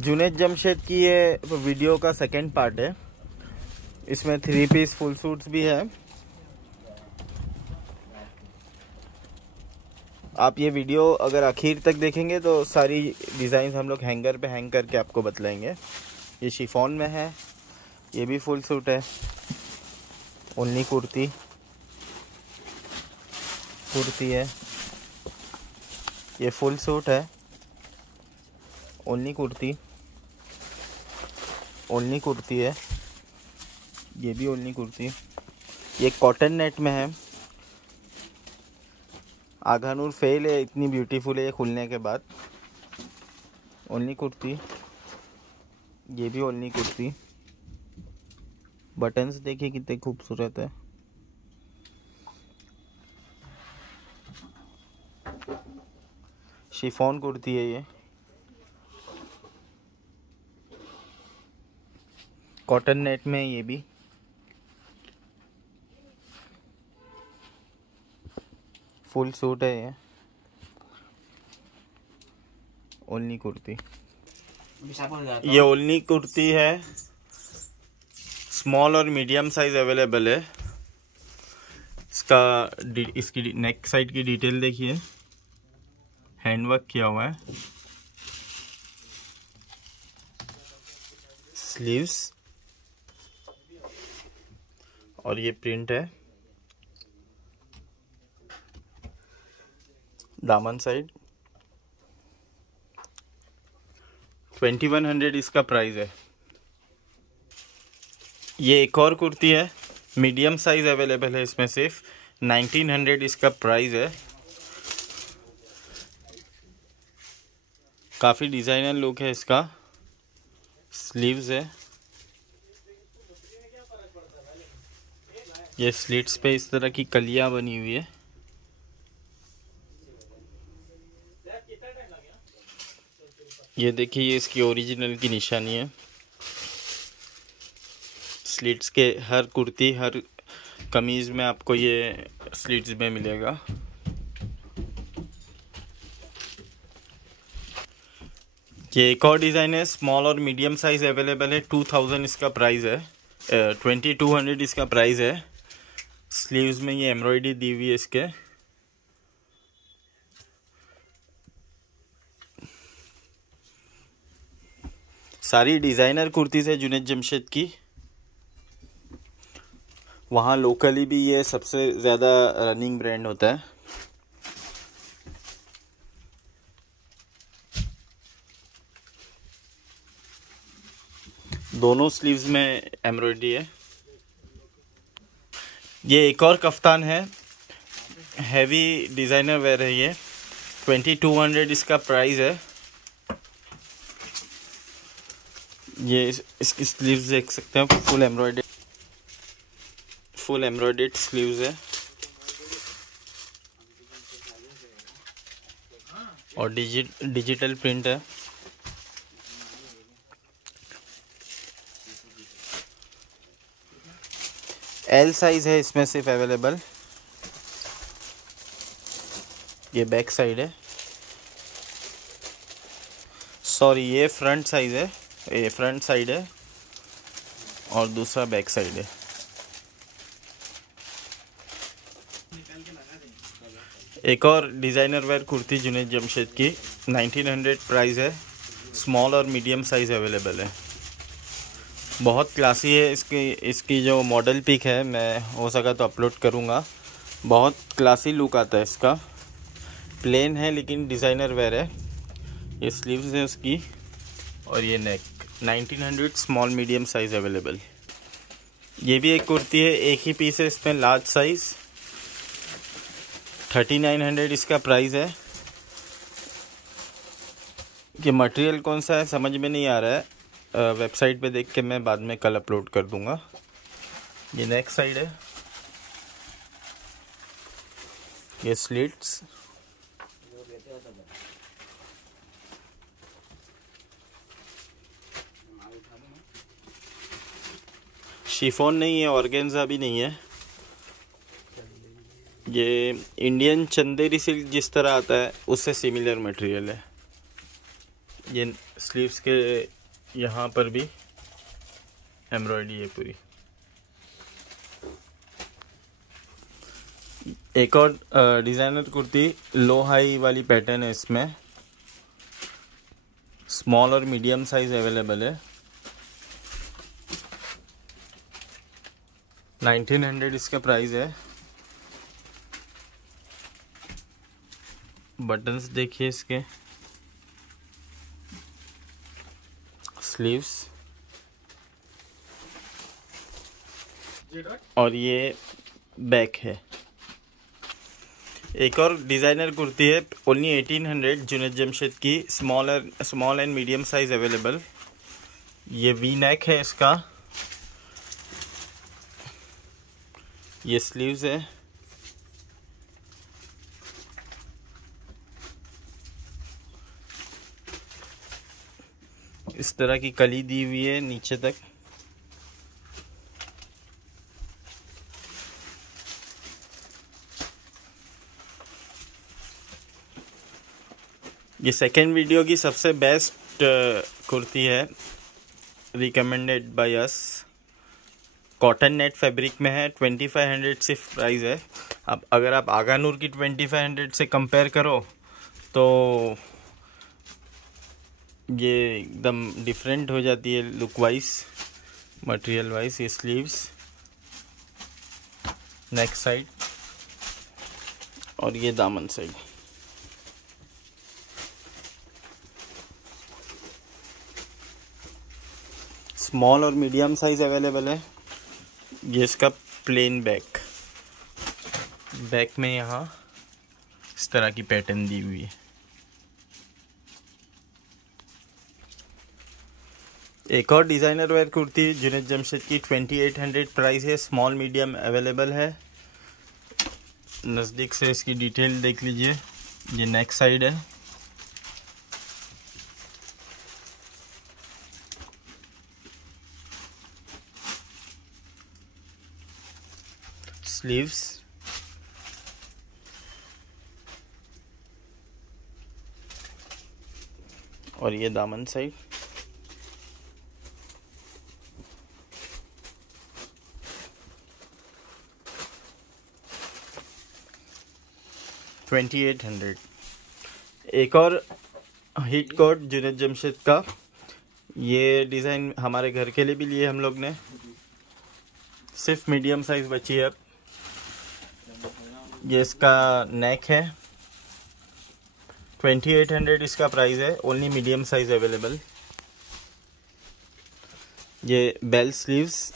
जुनैद जमशेद की ये वीडियो का सेकंड पार्ट है। इसमें 3 पीस फुल सूट्स भी है। आप ये वीडियो अगर आखिर तक देखेंगे तो सारी डिज़ाइन हम लोग हैंगर पे हैंग करके आपको बतलाएंगे। ये शिफॉन में है, ये भी फुल सूट है। ओनली कुर्ती है, ये फुल सूट है। ओनली कुर्ती है, ये भी ओनली कुर्ती। ये कॉटन नेट में है। आघानूर फेल है, इतनी ब्यूटीफुल है ये खुलने के बाद। ओनली कुर्ती, ये भी ओनली कुर्ती। बटन्स देखिए कितने खूबसूरत है। शिफॉन कुर्ती है ये, कॉटन नेट में। ये भी फुल सूट है। ये ओनली कुर्ती, ये ओनली कुर्ती है। स्मॉल और मीडियम साइज अवेलेबल है। इसकी नेक साइड की डिटेल देखिए, हैंडवर्क किया हुआ है। स्लीव्स और ये प्रिंट है। दामन साइड 2100 इसका प्राइस है। ये एक और कुर्ती है, मीडियम साइज अवेलेबल है इसमें, सिर्फ 1900 इसका प्राइस है। काफ़ी डिज़ाइनर लुक है इसका। स्लीव्स है, ये स्लिट्स पे इस तरह की कलियां बनी हुई है। ये देखिए, ये इसकी ओरिजिनल की निशानी है। स्लिट्स के हर कुर्ती, हर कमीज में आपको ये स्लिट्स में मिलेगा। ये एक और डिज़ाइन है, स्मॉल और मीडियम साइज अवेलेबल है। 2000 इसका प्राइस है, 2200 इसका प्राइस है। स्लीव्स में ये एम्ब्रॉयडरी दी हुई है इसके। सारी डिज़ाइनर कुर्तीज़ है जुनैद जमशेद की। वहाँ लोकली भी ये सबसे ज़्यादा रनिंग ब्रांड होता है। दोनों स्लीव्स में एम्ब्रॉयडरी है। ये एक और कफ्तान है, हैवी डिज़ाइनर वेयर है ये। 2200 इसका प्राइस है। ये इसकी स्लीव्स देख सकते हैं, फुल एम्ब्रॉयडर्ड स्लीव्स है और डिजिटल प्रिंट है। एल साइज है इसमें सिर्फ अवेलेबल। ये बैक साइड है, सॉरी ये फ्रंट साइज है। ये फ्रंट साइड है और दूसरा बैक साइड है। एक और डिज़ाइनर वेयर कुर्ती जुनैद जमशेद की, 1900 प्राइस है। स्मॉल और मीडियम साइज अवेलेबल है। बहुत क्लासी है। इसकी जो मॉडल पिक है, मैं हो सका तो अपलोड करूँगा। बहुत क्लासी लुक आता है इसका। प्लेन है लेकिन डिज़ाइनर वेयर है। ये स्लीव्स है उसकी और ये नेक। 1900 स्मॉल मीडियम साइज अवेलेबल। ये भी एक कुर्ती है, एक ही पीस है इसमें, लार्ज साइज। 3900 इसका प्राइस है। ये मटेरियल कौन सा है समझ में नहीं आ रहा है, वेबसाइट पे देख के मैं बाद में कल अपलोड कर दूंगा। ये नेक साइड है, ये स्लिट्स। शिफॉन नहीं है, ऑर्गेन्जा भी नहीं है। ये इंडियन चंदेरी सिल्क जिस तरह आता है उससे सिमिलर मटेरियल है। ये स्लीव्स के यहाँ पर भी एम्ब्रॉयडरी है पूरी। एक और डिज़ाइनर कुर्ती लो हाई वाली पैटर्न है, इसमें स्मॉल और मीडियम साइज अवेलेबल है। 1900 इसका प्राइस है। बटन्स देखिए इसके, स्लीव्स, और ये बैक है। एक और डिज़ाइनर कुर्ती है ओनली 1800 जुनैद जमशेद की, small and medium size available. ये वी नेक है इसका, ये स्लीव्स है, इस तरह की कली दी हुई है नीचे तक। ये सेकेंड वीडियो की सबसे बेस्ट कुर्ती है, recommended by us. Cotton net fabric में है, 2500 सिर्फ प्राइस है। अब अगर आप आगा नूर की 2500 से कंपेयर करो तो ये एकदम डिफरेंट हो जाती है लुक वाइज, मटेरियल वाइज। ये स्लीव्स, नेक साइड और ये दामन साइड। स्मॉल और मीडियम साइज अवेलेबल है। ये इसका प्लेन बैक में यहाँ इस तरह की पैटर्न दी हुई है। एक और डिज़ाइनर वेयर कुर्ती जुनैद जमशेद की 2800 प्राइस है, स्मॉल मीडियम अवेलेबल है। नज़दीक से इसकी डिटेल देख लीजिए। ये नेक साइड है, स्लीव्स, और ये दामन साइड। $2800। एक और हिट कोट जुनैद जमशेद का, ये डिज़ाइन हमारे घर के लिए भी लिए हम लोग ने। सिर्फ मीडियम साइज बची है अब। ये इसका नेक है, 2800 इसका प्राइस है, ओनली मीडियम साइज अवेलेबल। ये बेल स्लीव्स,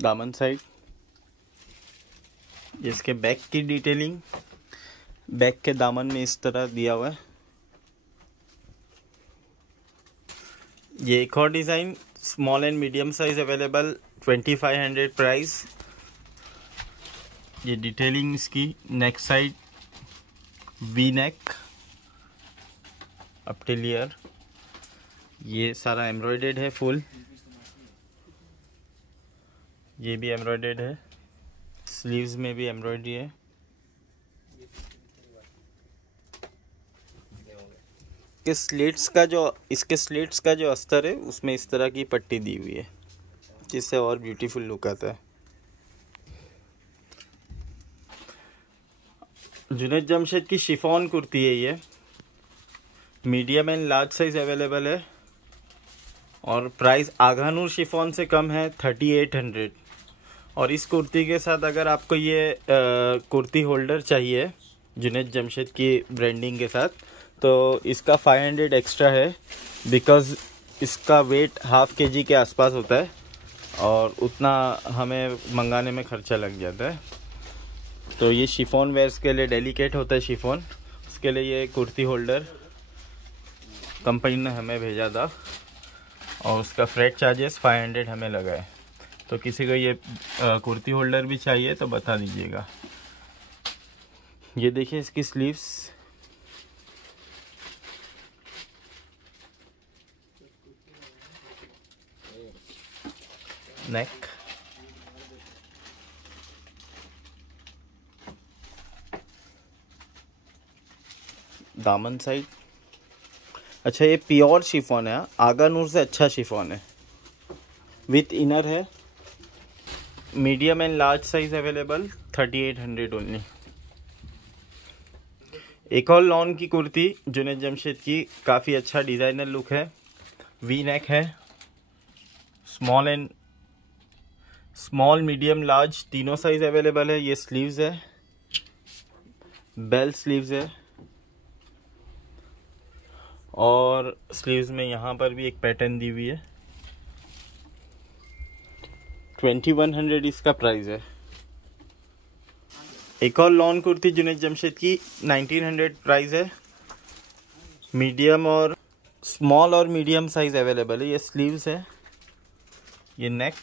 दामन साइड। इसके बैक की डिटेलिंग, बैक के दामन में इस तरह दिया हुआ है। ये एक और design small and medium size available, 2500 price. ये डिटेलिंग इसकी, नेक side V neck up till year. ये सारा एम्ब्रॉयडर्ड है फुल, ये भी एम्ब्रॉयडर्ड है, स्लीव्स में भी एम्ब्रॉयडरी है। इसके स्लिट्स का जो अस्तर है उसमें इस तरह की पट्टी दी हुई है, जिससे और ब्यूटीफुल लुक आता है। जुनैद जमशेद की शिफॉन कुर्ती है ये, medium and large size available है और प्राइस आगा नूर शिफॉन से कम है, 3800। और इस कुर्ती के साथ अगर आपको ये कुर्ती होल्डर चाहिए जुनैद जमशेद की ब्रांडिंग के साथ, तो इसका 500 एक्स्ट्रा है, बिकॉज़ इसका वेट ½ kg के आसपास होता है और उतना हमें मंगाने में ख़र्चा लग जाता है। तो ये शिफॉन वेयर्स के लिए डेलिकेट होता है शिफॉन, उसके लिए ये कुर्ती होल्डर कंपनी ने हमें भेजा था और उसका फ्रेट चार्जेस 500 हमें लगा है। तो किसी को ये कुर्ती होल्डर भी चाहिए तो बता दीजिएगा। ये देखिए इसकी स्लीव्स, नेक, दामन साइड। अच्छा, ये प्योर शिफॉन है, आगा नूर से अच्छा शिफॉन है, विथ इनर है। Medium and large size available, 3800 only. एक और लॉन की कुर्ती जुनैद जमशेद की, काफ़ी अच्छा डिज़ाइनर लुक है, वी नेक है, स्मॉल मीडियम लार्ज तीनों साइज अवेलेबल है। ये स्लीव्स है, बेल स्लीव्स है, और स्लीव्स में यहाँ पर भी एक पैटर्न दी हुई है। 2100 इसका प्राइस है। एक और लॉन कुर्ती जुनैद जमशेद की, 1900 प्राइस है। मीडियम और स्मॉल और मीडियम साइज अवेलेबल है। ये स्लीव्स है, ये नेक,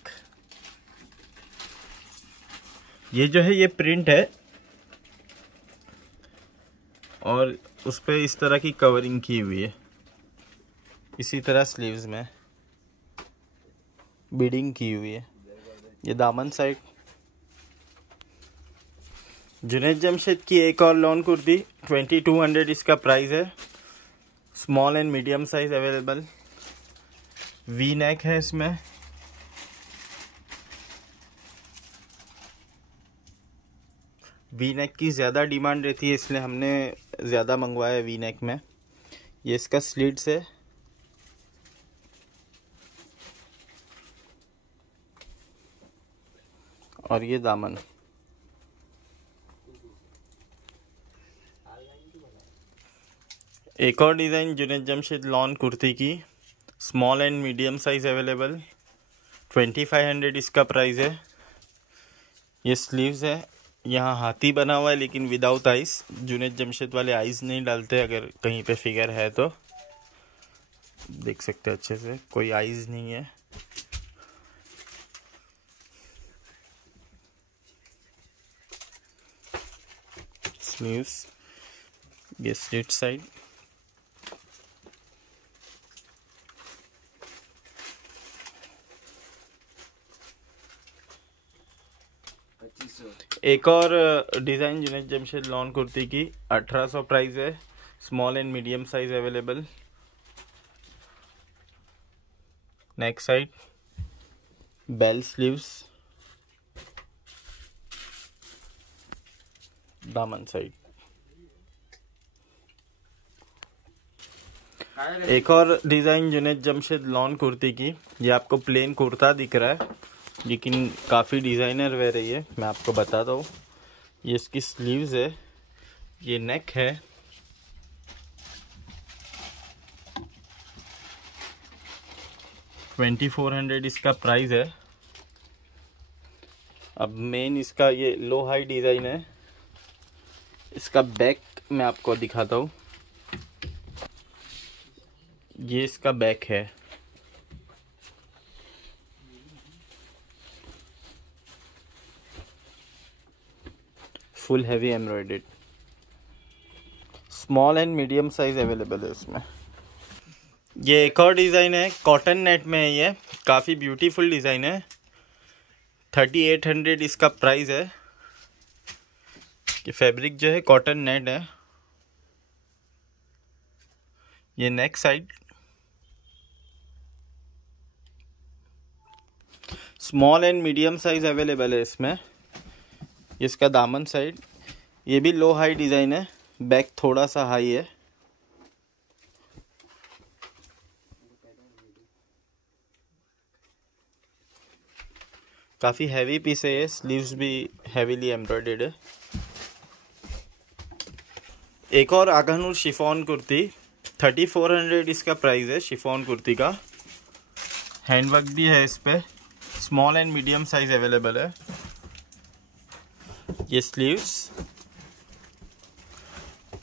ये जो है ये प्रिंट है और उस पर इस तरह की कवरिंग की हुई है। इसी तरह स्लीव्स में बीडिंग की हुई है। ये दामन साइड। जुनैद जमशेद की एक और लॉन कुर्ती, 2200 इसका प्राइस है। Small and medium size available, V neck है इसमें। वी नेक की ज़्यादा डिमांड रहती है, इसलिए हमने ज़्यादा मंगवाया है वी नेक में। ये इसका स्लीट्स है, और ये दामन। एक और डिज़ाइन जुनैद जमशेद लॉन कुर्ती की, small and medium size available, 2500 इसका प्राइस है। ये स्लीव्स है, यहाँ हाथी बना हुआ है लेकिन विदाउट आइस। जुनैद जमशेद वाले आइस नहीं डालते, अगर कहीं पे फिगर है तो देख सकते हैं अच्छे से, कोई आइस नहीं है। स्लीव्स, ये स्लिट साइड। एक और डिज़ाइन जुनैद जमशेद लॉन कुर्ती की, 1800 प्राइस है। Small and medium size available. Neck side, bell sleeves, दामन साइड। एक और डिज़ाइन जुनैद जमशेद लॉन कुर्ती की, ये आपको प्लेन कुर्ता दिख रहा है लेकिन काफ़ी डिज़ाइनर वेयर है ये, मैं आपको बताता हूँ। ये इसकी स्लीव्स है, ये नेक है, $2400 इसका प्राइस है। अब मेन इसका ये लो हाई डिज़ाइन है। इसका बैक मैं आपको दिखाता हूँ। ये इसका बैक है, full heavy embroidered. Small and medium size available है इसमें। ये एक और डिज़ाइन है, कॉटन नेट में है। ये काफ़ी ब्यूटीफुल डिज़ाइन है, 3800 इसका प्राइस है। ये फैब्रिक जो है कॉटन नेट है। ये नेक side, small and medium size available है इसमें। इसका दामन साइड, ये भी लो हाई डिज़ाइन है, बैक थोड़ा सा हाई है। काफ़ी हैवी पीस है ये, स्लीव्स भी हैवीली एम्ब्रॉयडर्ड है। एक और आगानूर शिफॉन कुर्ती, 3400 इसका प्राइस है। शिफॉन कुर्ती का हैंडवर्क भी है इस पर। Small and medium size available है। ये स्लीव्स,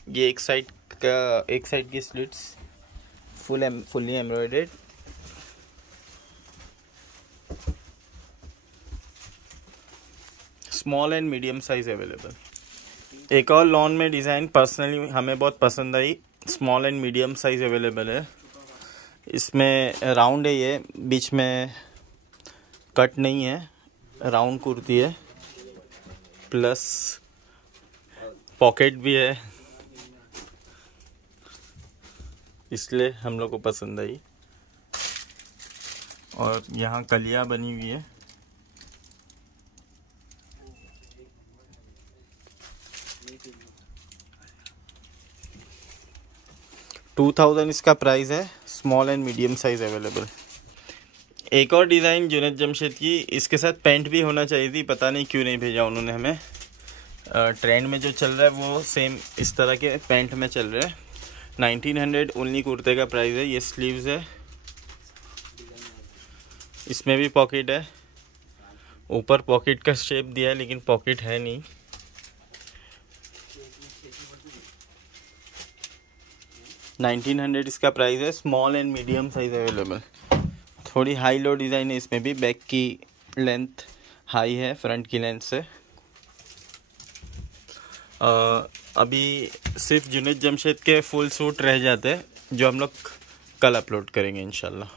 ये एक साइड की slits, fully embroidered. Small and medium size available. एक और लॉन में डिज़ाइन पर्सनली हमें बहुत पसंद आई, small and medium size available है। इसमें राउंड है, ये बीच में कट नहीं है, राउंड कुर्ती है, प्लस पॉकेट भी है, इसलिए हम लोग को पसंद आई। और यहाँ कलियाँ बनी हुई है। $2000 इसका प्राइस है। Small and medium size available. एक और डिज़ाइन जुनैद जमशेद की, इसके साथ पैंट भी होना चाहिए थी, पता नहीं क्यों नहीं भेजा उन्होंने हमें। ट्रेंड में जो चल रहा है वो सेम इस तरह के पैंट में चल रहा है। 1900 ओनली कुर्ते का प्राइस है। ये स्लीव्स है, इसमें भी पॉकेट है, ऊपर पॉकेट का शेप दिया है लेकिन पॉकेट है नहीं। $1900 इसका प्राइस है। Small and medium size available. थोड़ी हाई लो डिज़ाइन है इसमें भी। बैक की लेंथ हाई है फ्रंट की लेंथ से। अभी सिर्फ जुनैद जमशेद के फुल सूट रह जाते हैं जो हम लोग कल अपलोड करेंगे इंशाल्लाह।